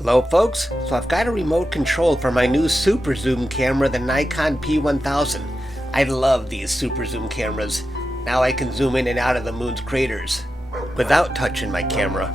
Hello folks, so I've got a remote control for my new super zoom camera, the Nikon P1000. I love these super zoom cameras. Now I can zoom in and out of the moon's craters without touching my camera.